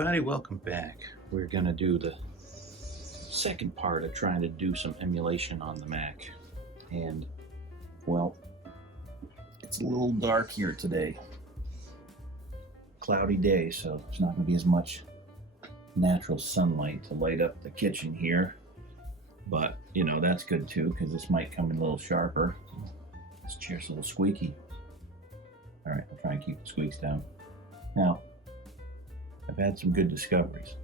everybody, welcome back. We're gonna do the second part of trying to do some emulation on the Mac. And, well, it's a little dark here today. Cloudy day, so there's not gonna be as much natural sunlight to light up the kitchen here. But, you know, that's good too, because this might come in a little sharper. This chair's a little squeaky. Alright, I'll try and keep the squeaks down. Now, I've had some good discoveries.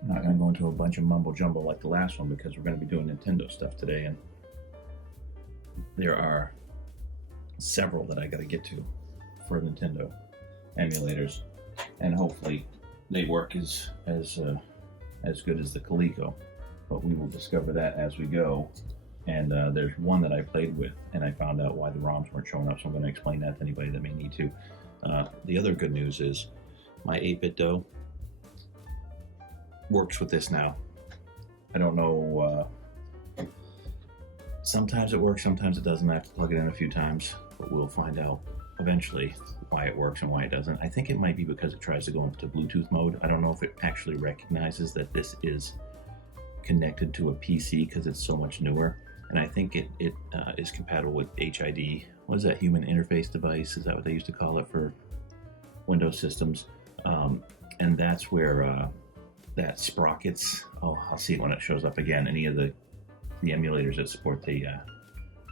I'm not going to go into a bunch of mumbo jumbo like the last one because we're going to be doing Nintendo stuff today, and there are several that I got to get to for Nintendo emulators, and hopefully they work as good as the Coleco. But we will discover that as we go. And there's one that I played with, and I found out why the ROMs weren't showing up, so I'm going to explain that to anybody that may need to. The other good news is my 8-bit dough works with this now. I don't know, sometimes it works, sometimes it doesn't. I have to plug it in a few times, but we'll find out eventually why it works and why it doesn't. I think it might be because it tries to go into Bluetooth mode. I don't know if it actually recognizes that this is connected to a PC because it's so much newer. And I think it is compatible with HID. What is that, human interface device? Is that what they used to call it for Windows systems? And that's where that sprockets, I'll see it when it shows up again. Any of the emulators that support the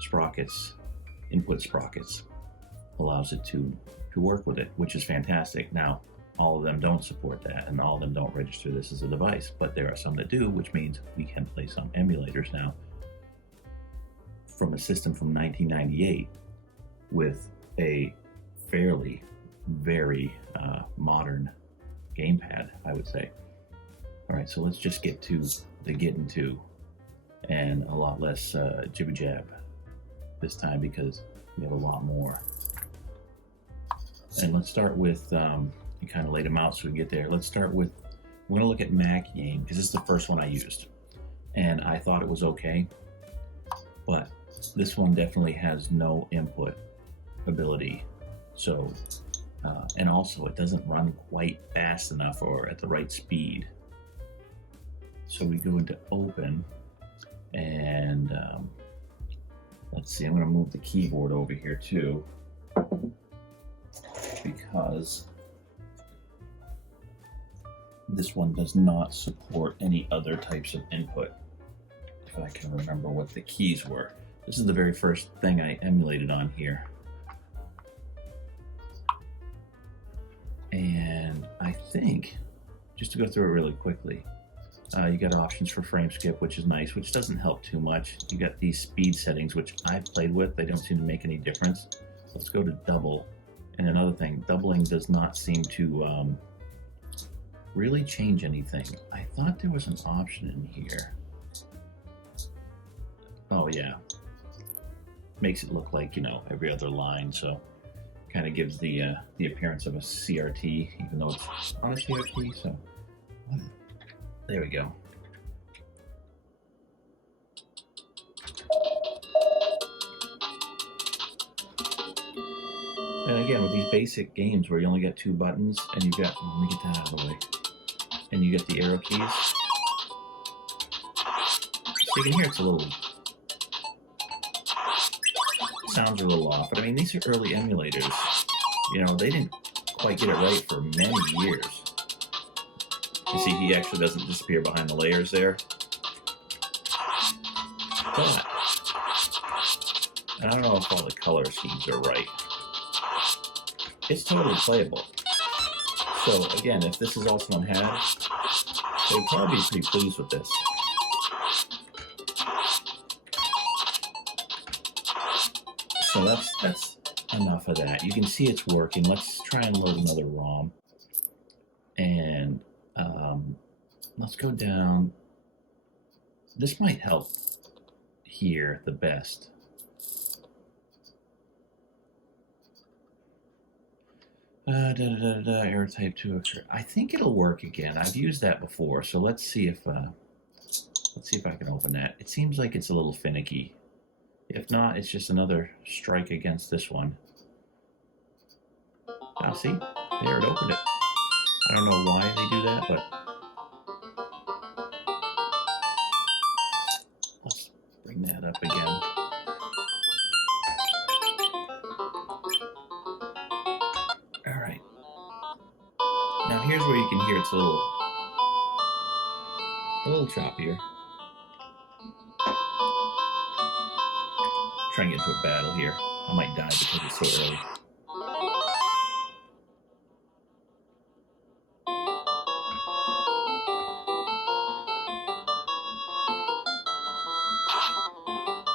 sprockets, input sprockets, allows it to work with it, which is fantastic. Now, all of them don't support that, and all of them don't register this as a device, but there are some that do, which means we can play some emulators now from a system from 1998 with a fairly, very modern gamepad, I would say. All right, so let's just get to the getting to, and a lot less jibber jab this time because we have a lot more. And let's start with, you kind of laid them out so we can get there. Let's start with, we're going to look at Mac game because this is the first one I used. And I thought it was okay, but this one definitely has no input ability. So, and also it doesn't run quite fast enough or at the right speed. So we go into open, and let's see, I'm going to move the keyboard over here too, because this one does not support any other types of input. If I can remember what the keys were. This is the very first thing I emulated on here. And I think, just to go through it really quickly, you got options for frame skip, which is nice, which doesn't help too much. You got these speed settings, which I've played with. They don't seem to make any difference. Let's go to double. And another thing, doubling does not seem to really change anything. I thought there was an option in here. Oh yeah. Makes it look like, you know, every other line, so kind of gives the appearance of a CRT, even though it's not a CRT, so there we go. And again, with these basic games where you only got 2 buttons, and you got, let me get that out of the way, and you get the arrow keys, so you can hear it's a little, sounds a little off, but I mean, these are early emulators. You know, they didn't quite get it right for many years. You see, he actually doesn't disappear behind the layers there. But I don't know if all the color schemes are right. It's totally playable. So again, if this is all someone had, they'd probably be pretty pleased with this. So that's enough of that. You can see it's working. Let's try and load another ROM. And let's go down. This might help here the best. Error type 2 occur. I think it'll work again. I've used that before, so let's see if I can open that. It seems like it's a little finicky. If not, it's just another strike against this one. Now see? There, it opened it. I don't know why they do that, but let's bring that up again. All right. Now here's where you can hear it's a little choppier. Trying to get into a battle here. I might die because it's so early.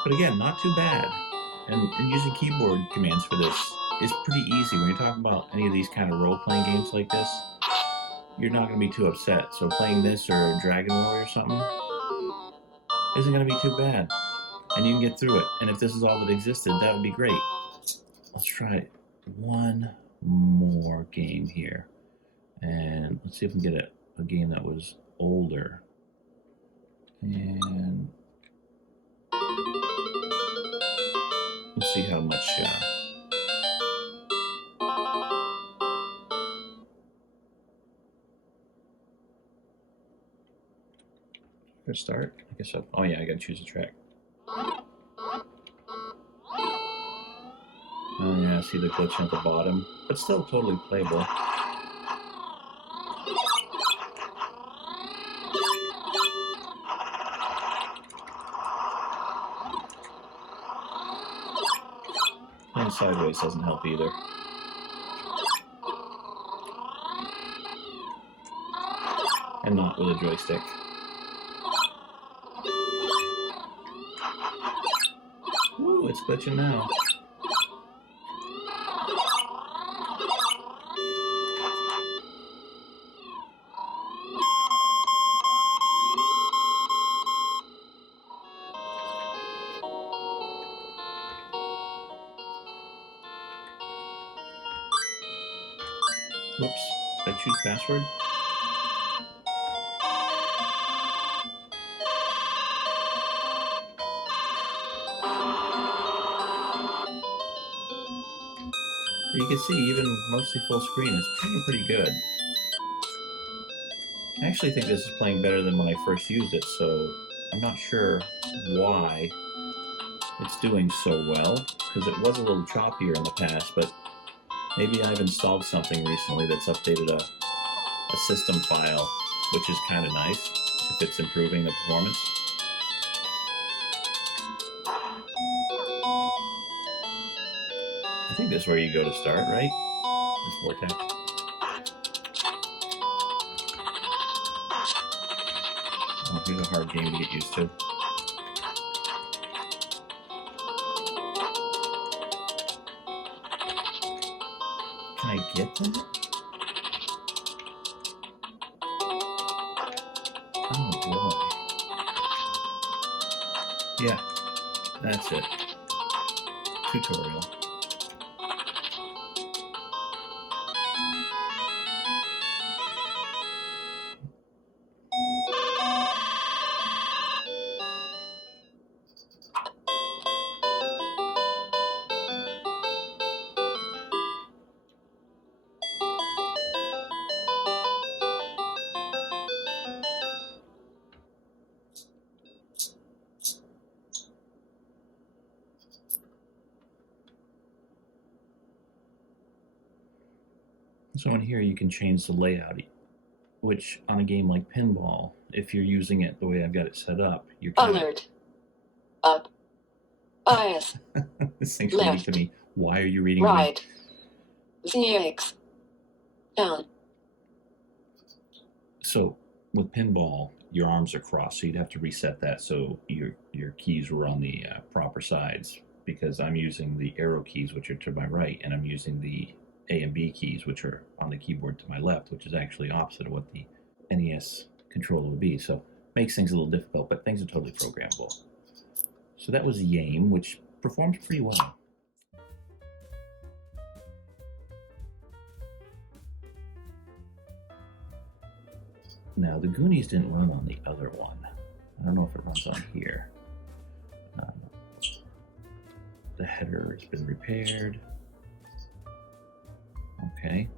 But again, not too bad. And using keyboard commands for this is pretty easy. When you're talking about any of these kind of role-playing games like this, you're not going to be too upset. So playing this or Dragon Warrior or something isn't going to be too bad. And you can get through it. And if this is all that existed, that would be great. Let's try one more game here. And let's see if we can get a game that was older. And let's see how much... First start? I guess so. Oh yeah, I gotta choose a track. Oh yeah, I see the glitch at the bottom, but still totally playable. Playing sideways doesn't help either. And not with a joystick. Ooh, it's glitching now. Whoops, did I choose password? You can see even mostly full screen, it's playing pretty good. I actually think this is playing better than when I first used it, so I'm not sure why it's doing so well, because it was a little choppier in the past, but maybe I've installed something recently that's updated a system file, which is kind of nice if it's improving the performance. I think this is where you go to start, right? This vortex. Oh, here's a hard game to get used to. Can I get that? Oh boy. Yeah, that's it. Tutorial. So in here you can change the layout, which on a game like Pinball, if you're using it the way I've got it set up, you're kind Alert. Up. Bias. This thing's reading to me. Why are you reading right. ZX. Down. So with Pinball, your arms are crossed, so you'd have to reset that so your keys were on the proper sides, because I'm using the arrow keys, which are to my right, and I'm using the A and B keys, which are on the keyboard to my left, which is actually opposite of what the NES controller would be. So makes things a little difficult, but things are totally programmable. So that was Yame, which performs pretty well. Now, the Goonies didn't run on the other one. I don't know if it runs on here. The header has been repaired. Okay.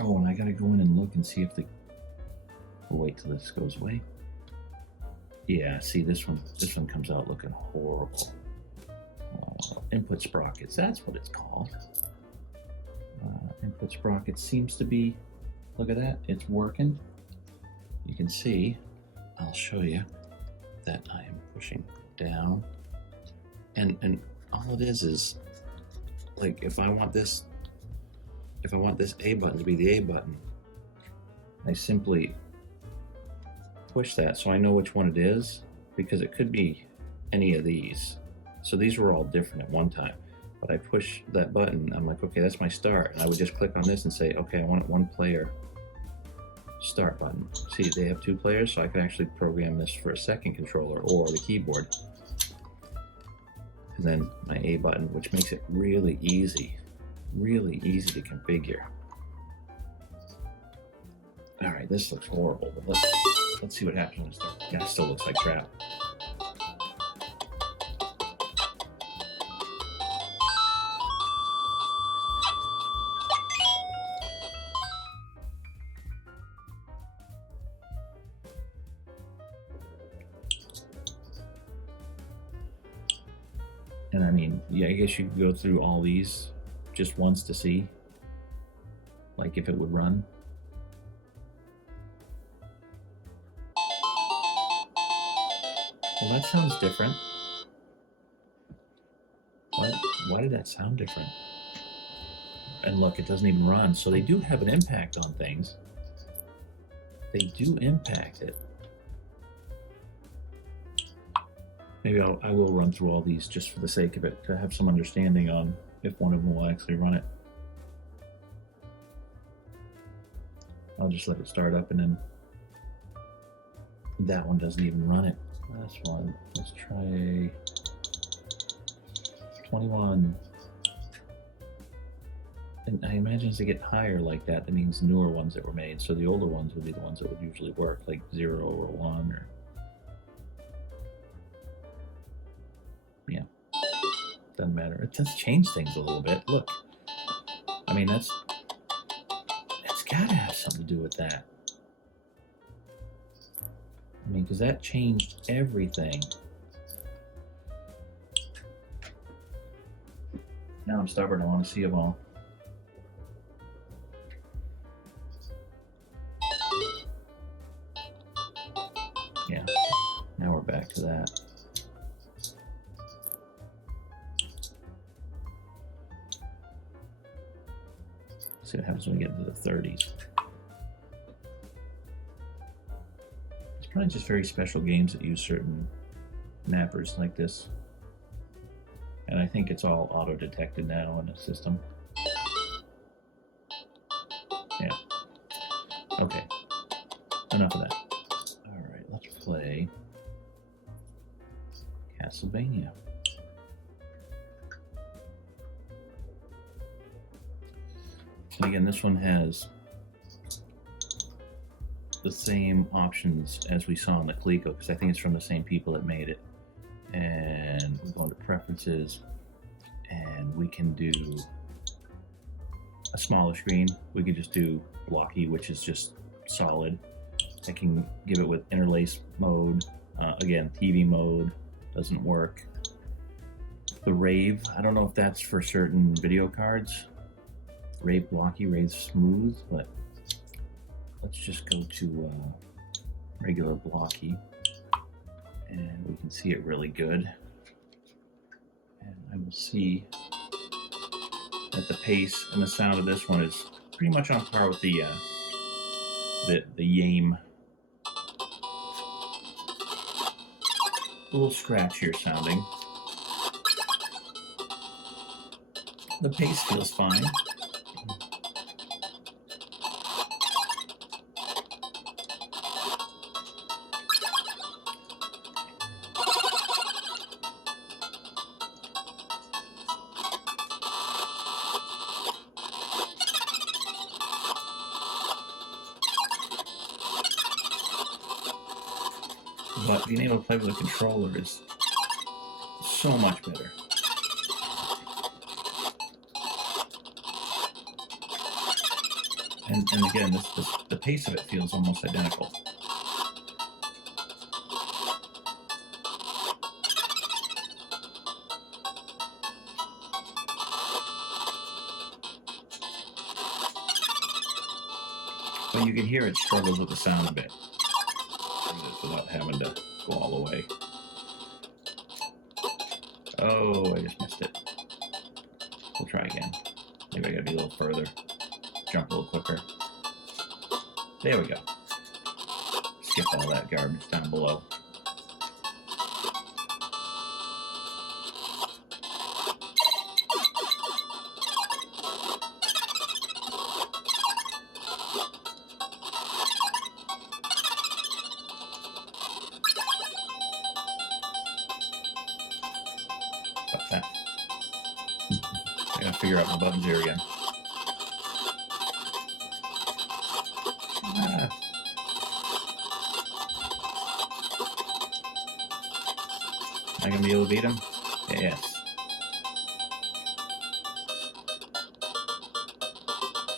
Oh, and I gotta go in and look and see if the. We'll wait till this goes away. Yeah, see this one comes out looking horrible. Input sprockets, that's what it's called. Input sprockets seems to be, look at that, it's working. You can see, I'll show you that I am pushing down. And all it is like if I want this A button to be the A button, I simply push that so I know which one it is, because it could be any of these. So these were all different at one time, but I push that button, I'm like, okay, that's my start, and I would just click on this and say, okay, I want one player start button. See, they have 2 players, so I can actually program this for a second controller or the keyboard. And then my A button, which makes it really easy to configure. All right, this looks horrible, but let's see what happens when it starts. Yeah, it still looks like crap. And I mean, yeah, I guess you could go through all these just once to see, like, if it would run. Well, that sounds different. Why did that sound different? And look, it doesn't even run. So they do have an impact on things. They do impact it. Maybe I will run through all these just for the sake of it, to have some understanding on if one of them will actually run it. I'll just let it start up, and then that one doesn't even run it. Last one, let's try 21. And I imagine as they get higher like that, that means newer ones that were made. So the older ones would be the ones that would usually work, like 0 or 1 or. Yeah, doesn't matter. It does change things a little bit. Look, I mean, that's gotta have something to do with that. I mean, because that changed everything. Now I'm stubborn, I want to see them all. Yeah, now we're back to that. See what happens when we get into the 30s. It's probably just very special games that use certain mappers like this. And I think it's all auto-detected now in the system. Yeah. Okay. Enough of that. Alright, let's play Castlevania. And again, this one has the same options as we saw in the Coleco, because I think it's from the same people that made it. And we go into preferences, and we can do a smaller screen. We could just do blocky, which is just solid. I can give it with interlace mode. Again, TV mode doesn't work. The Rave, I don't know if that's for certain video cards. Rave blocky, Rave smooth, but let's just go to regular blocky, and we can see it really good. And I will see that the pace and the sound of this one is pretty much on par with the Yame. A little scratchier sounding. The pace feels fine. But being able to play with a controller is so much better. And again, the pace of it feels almost identical. But you can hear it struggles with the sound a bit without having to go all the way. Oh, I just missed it. We'll try again. Maybe I gotta be a little further. Jump a little quicker. There we go. Skip all that garbage down below. About that. I gotta figure out my buttons here again. Am I gonna be able to beat him? Yes.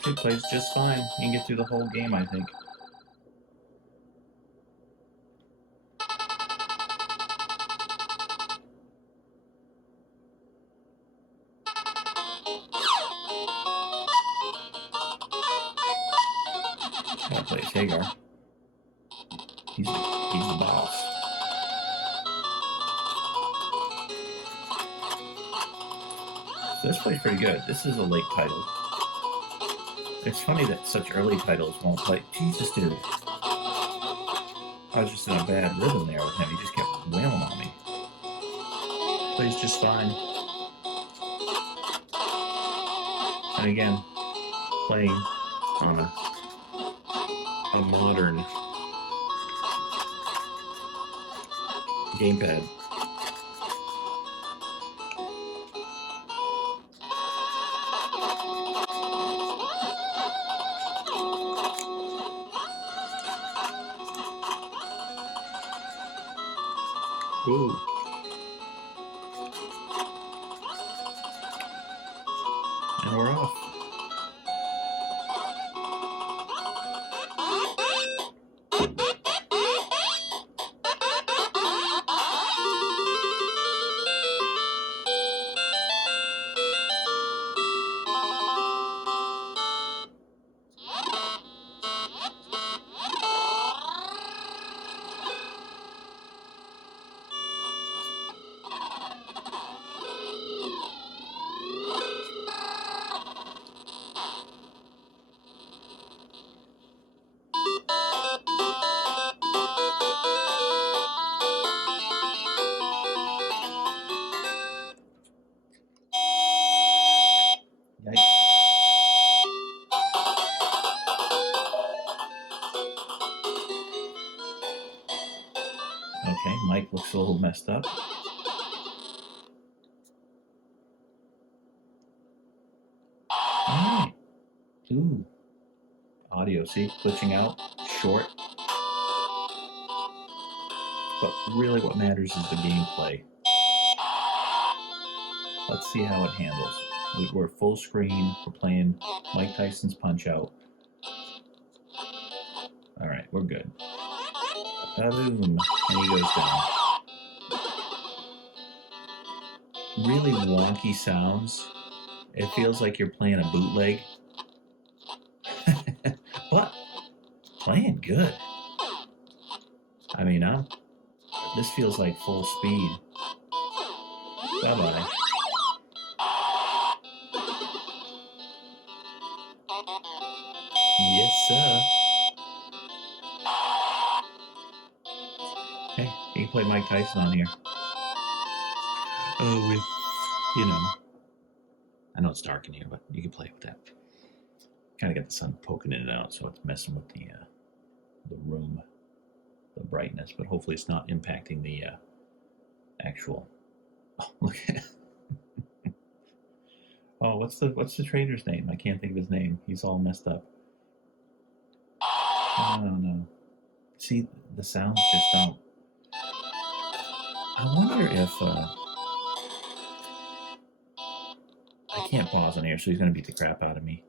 He plays just fine. He can get through the whole game, I think. Gotta play as Hagar. He's the boss. So this plays pretty good. This is a late title. It's funny that such early titles won't play. Jesus, dude. I was just in a bad rhythm there with him. He just kept wailing on me. Plays just fine. And again, playing on a modern gamepad. Ooh. And we're off. Okay, Mike looks a little messed up. Alright. Ooh. Audio, see? Glitching out. Short. But really what matters is the gameplay. Let's see how it handles. We're full screen. We're playing Mike Tyson's Punch-Out. Alright, we're good. Boom. And he goes down. Really wonky sounds. It feels like you're playing a bootleg. But playing good. I mean, this feels like full speed. Bye-bye. Yes, sir. Hey, you can play Mike Tyson on here. Oh, you know. I know it's dark in here, but you can play with that. Kind of got the sun poking in and out, so it's messing with the room, the brightness. But hopefully, it's not impacting the actual. Oh, look at it. Oh, what's the trader's name? I can't think of his name. He's all messed up. I don't know. See, the sounds just don't. I wonder if I can't pause on here, so he's gonna beat the crap out of me.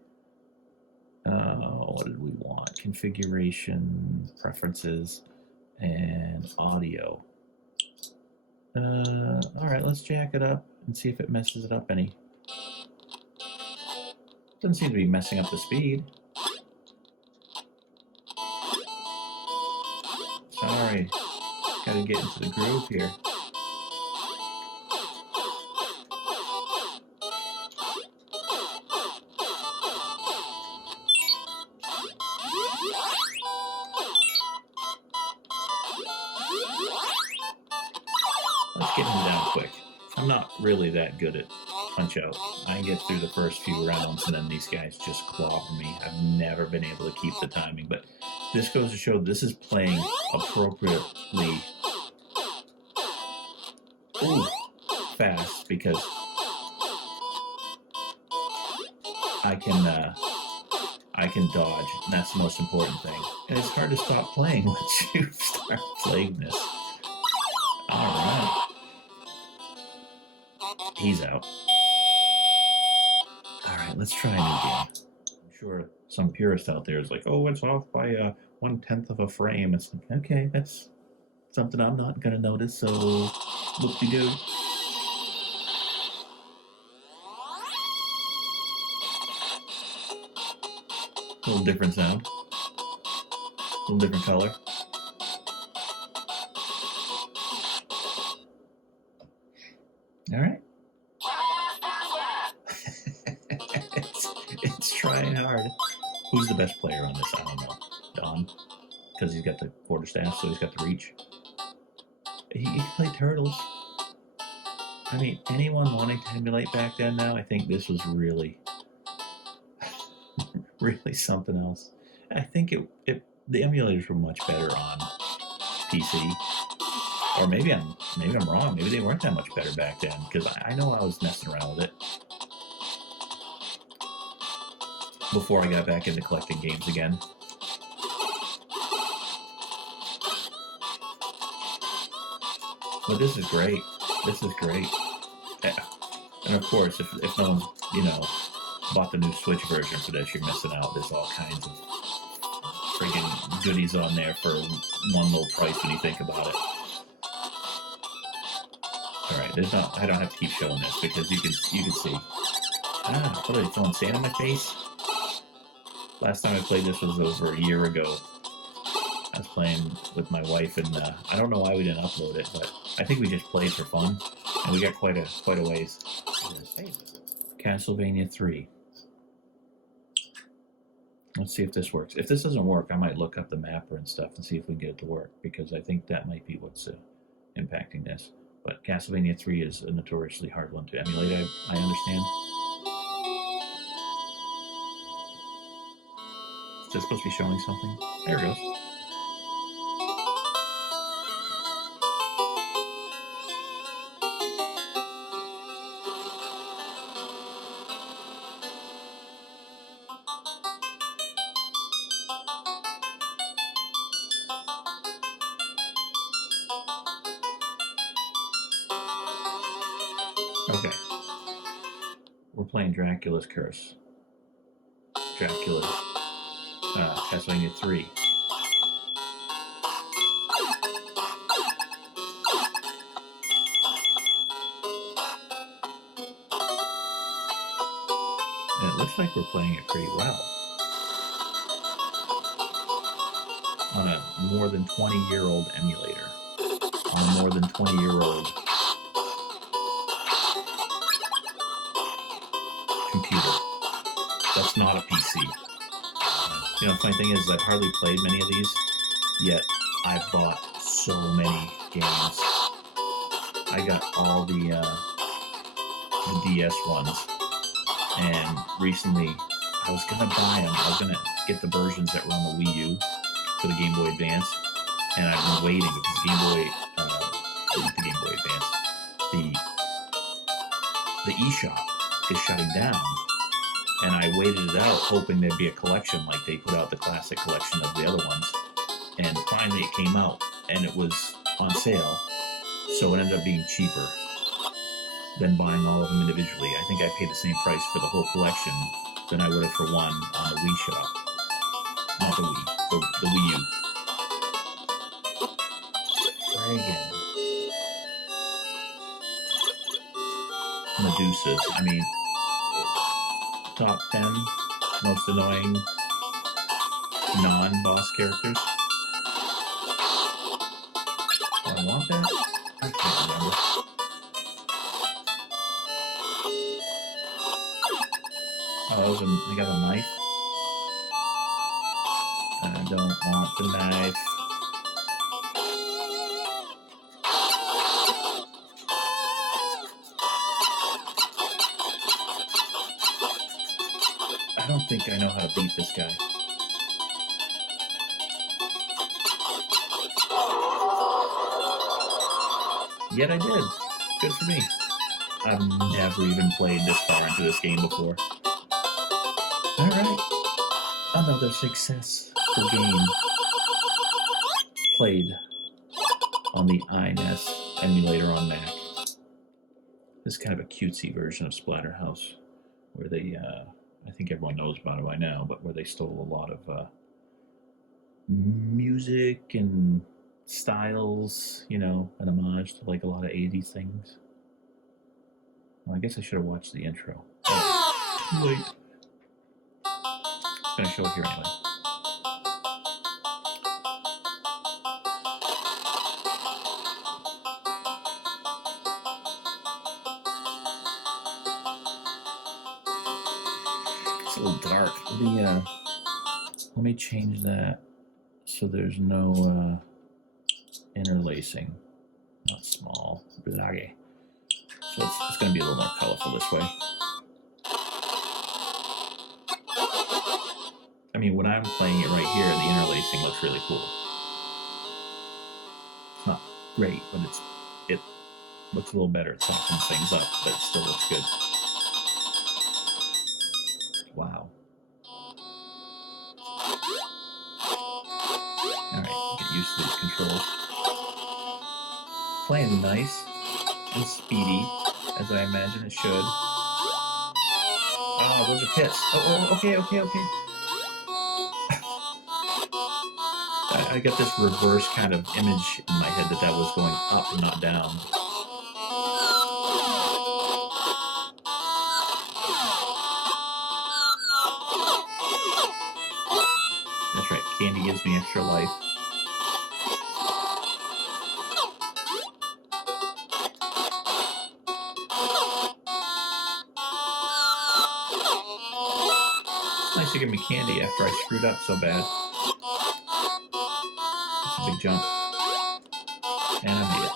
what did we want? Configuration, preferences, and audio. All right, let's jack it up and see if it messes it up any. Doesn't seem to be messing up the speed. Sorry, gotta get into the groove here. Let's get him down quick. I'm not really that good at Punch Out. I get through the first few rounds and then these guys just clobber me. I've never been able to keep the timing, but this goes to show this is playing appropriately fast because I can dodge, and that's the most important thing. And it's hard to stop playing once you start playing this. All right. He's out. All right, let's try a new game. I'm sure some purist out there is like, oh, it's off by 1/10 of a frame. It's like, okay, that's something I'm not going to notice, so whoop-de-doo. A little different sound. A little different color. All right. it's trying hard. Who's the best player on this? I don't know. Don, because he's got the quarterstaff, so he's got the reach. He played Turtles. I mean, anyone wanting to emulate back then now, I think this was really, really something else. I think the emulators were much better on PC. Or maybe I'm wrong. Maybe they weren't that much better back then, because I know I was messing around with it before I got back into collecting games again. But this is great. This is great. And of course, if no one's, bought the new Switch version for this, you're missing out. There's all kinds of friggin' goodies on there for one low price when you think about it. Alright, I don't have to keep showing this because you can see. What are they throwing sand on my face? Last time I played this was over a year ago. I was playing with my wife, and I don't know why we didn't upload it, but I think we just played for fun, and we got quite a ways. Castlevania 3. Let's see if this works. If this doesn't work, I might look up the mapper and stuff and see if we can get it to work, because I think that might be what's impacting this. But Castlevania 3 is a notoriously hard one to emulate, I understand. Is this supposed to be showing something? There it goes. Okay. We're playing Dracula's Curse. Dracula. Castlevania 3. And it looks like we're playing it pretty well. On a more than 20-year-old emulator. On a more than 20-year-old computer. That's not a PC. The funny thing is I've hardly played many of these, yet I've bought so many games. I got all the DS ones, and recently I was gonna buy them. I was gonna get the versions that were on the Wii U for the Game Boy Advance, and I've been waiting because the Game Boy Advance, the eShop is shutting down. And I waited it out, hoping there'd be a collection like they put out the classic collection of the other ones. And finally it came out, and it was on sale. So it ended up being cheaper than buying all of them individually. I think I paid the same price for the whole collection than I would have for one on the Wii Shop. Not the Wii. The Wii U. Friggin' Medusas. I mean, top 10 most annoying non-boss characters. Do I want that? I can't remember. Oh, I got a knife. I don't want the knife. I don't think I know how to beat this guy. Yet I did. Good for me. I've never even played this far into this game before. Alright. Another successful game. Played on the iNES emulator on Mac. This is kind of a cutesy version of Splatterhouse, where they, I think everyone knows about it by now, but where they stole a lot of music and styles, you know, an homage to like a lot of 80s things. Well, I guess I should have watched the intro. Oh, too late. It's going to show it here anyway. It's a little dark. Let me change that so there's no interlacing. Not small. Blaggy. So it's going to be a little more colorful this way. I mean, when I'm playing it right here, the interlacing looks really cool. It's not great, but it looks a little better. It softens things up, but it still looks good. Wow. Alright, get used to these controls. Playing nice and speedy, as I imagine it should. Oh, those are pits. Oh, okay. I got this reverse kind of image in my head that was going up and not down. That's right, candy gives me extra life. It's nice to give me candy after I screwed up so bad. That's a big jump. And I made it.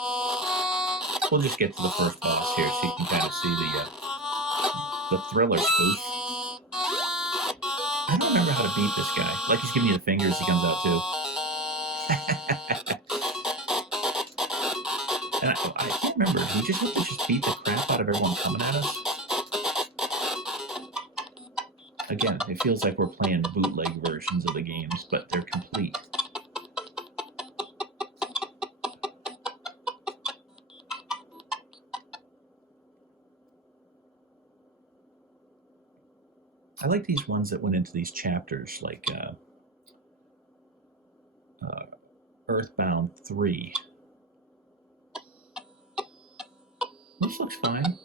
We'll just get to the first boss here so you can kind of see the thriller spoof. I don't remember how to beat this guy. Like he's giving me the fingers, he comes out too. And I can't remember. Do we just have to just beat the crap out of everyone coming at us? Again, it feels like we're playing bootleg versions of the games, but they're complete. I like these ones that went into these chapters, like Earthbound 3. This looks fine.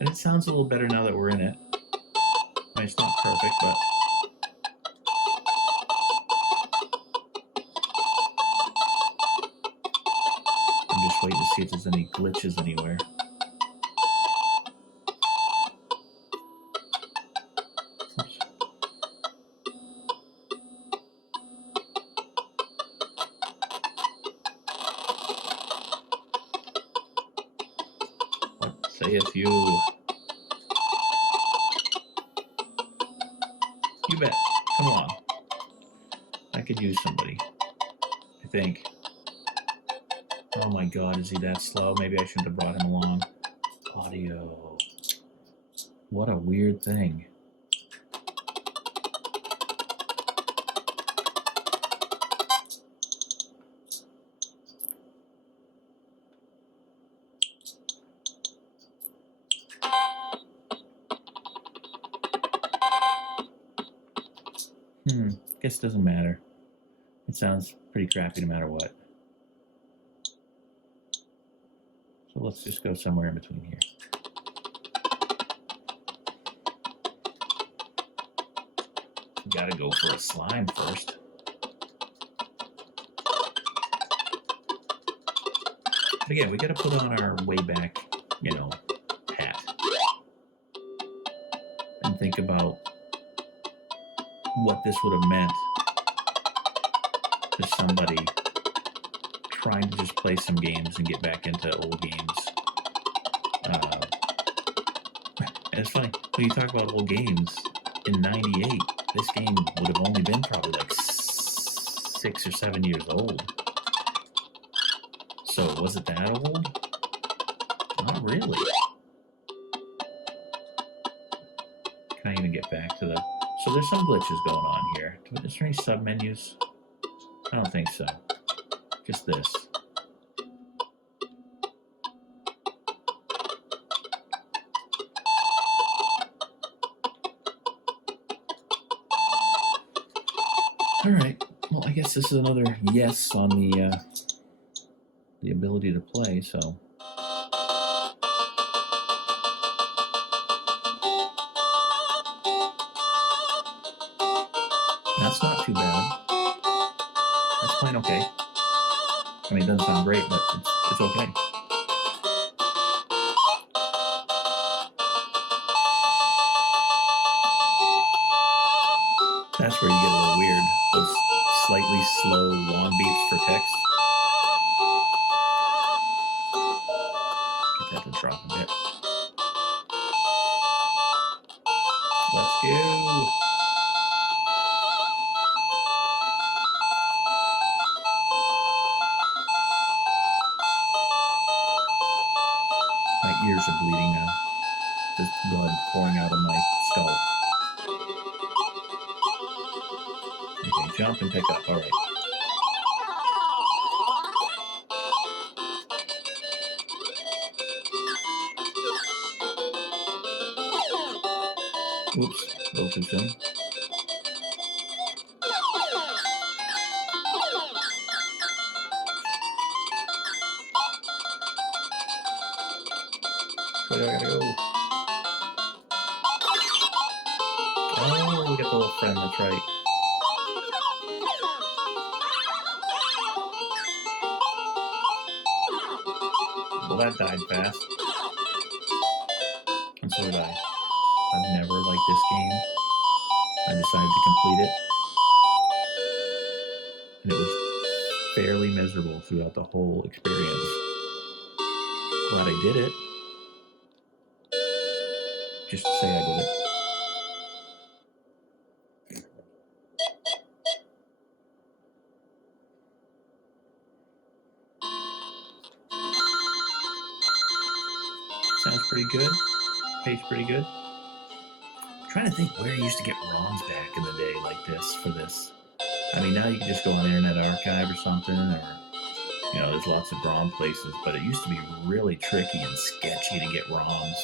And it sounds a little better now that we're in it. I mean, it's not perfect, but... I'm just waiting to see if there's any glitches anywhere. Oops. What saith you? You bet. Come on. I could use somebody. I think. Oh my god, is he that slow? Maybe I shouldn't have brought him along. Audio. What a weird thing. Guess it doesn't matter. It sounds pretty crappy no matter what. So let's just go somewhere in between here. Gotta go for a slime first. But again, we gotta put on our way back, hat. And think about what this would have meant to somebody trying to just play some games and get back into old games. And it's funny, when you talk about old games, in '98, this game would have only been probably like 6 or 7 years old. So was it that old? Not really. Can I even get back to the... So there's some glitches going on here. Is there any sub-menus? I don't think so. Just this. Alright, well I guess this is another yes on the ability to play, so... That's not too bad. That's fine, okay. I mean, it doesn't sound great, but it's okay. That's where you get a little weird. Those slightly slow, long beats for text. Get that to drop a bit. Let's go. My ears are bleeding now. There's blood pouring out of my skull. Okay, jump and pick up. All right. Oops, a little too soon. Where do I gotta go? Oh, we got the little friend, that's right. Well, that died fast. And so did I. I've never liked this game. I decided to complete it. And it was fairly miserable throughout the whole experience. Glad I did it. Just to say I did it. Sounds pretty good. Tastes pretty good. I'm trying to think where I used to get ROMs back in the day like this for this. I mean, now you can just go on Internet Archive or something, or, there's lots of ROM places, but it used to be really tricky and sketchy to get ROMs.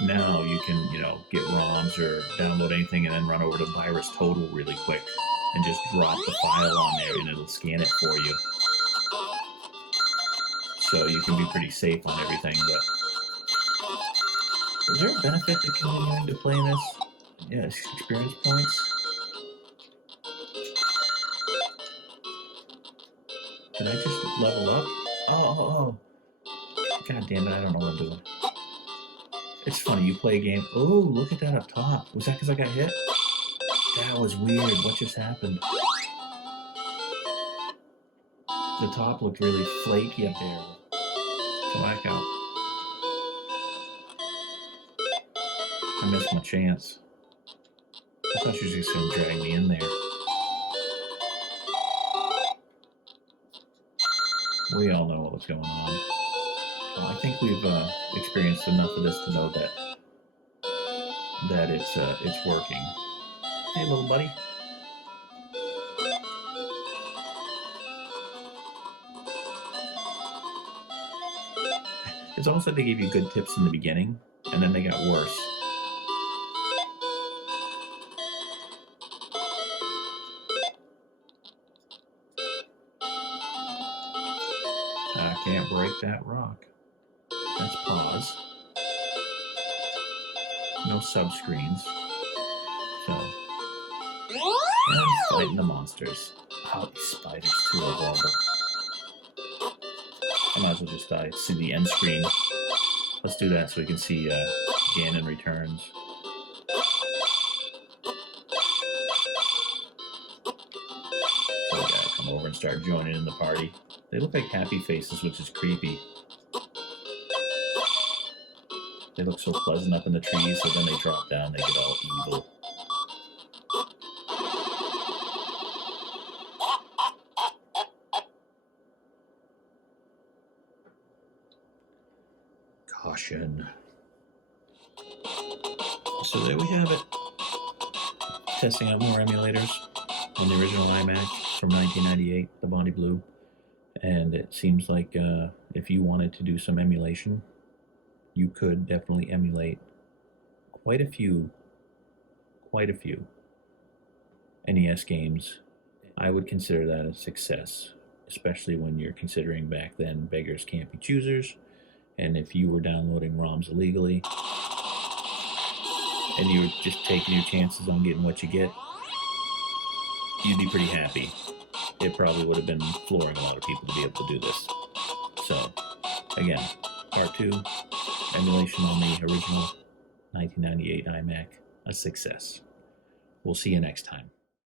Now you can, get ROMs or download anything and then run over to Virus Total really quick and just drop the file on there and it'll scan it for you. So you can be pretty safe on everything, but is there a benefit to continuing to play this? Yeah, experience points. Did I just level up? Oh. God damn it, I don't know what I'm doing. It's funny, you play a game. Oh, look at that up top. Was that because I got hit? That was weird. What just happened? The top looked really flaky up there. Black out. I missed my chance. I thought she was just going to drag me in there. We all know what was going on. Well, I think we've experienced enough of this to know that it's working. Hey, little buddy. It's almost like they gave you good tips in the beginning, and then they got worse. can't break that rock. That's pause. No subscreens. So, and fighting the monsters. Oh, these spiders too are horrible. I might as well just see the end screen. Let's do that so we can see Ganon returns. So we gotta come over and start joining in the party. They look like happy faces, which is creepy. They look so pleasant up in the trees, so then they drop down, they get all evil. Caution. So there we have it. Testing out more emulators on the original iMac from 1998, the Bondi Blue. And it seems like if you wanted to do some emulation, you could definitely emulate quite a few NES games. I would consider that a success, especially when you're considering back then beggars can't be choosers. And if you were downloading ROMs illegally and you were just taking your chances on getting what you get, you'd be pretty happy. It probably would have been flooring a lot of people to be able to do this. So, again, part 2, emulation on the original 1998 iMac, a success. We'll see you next time.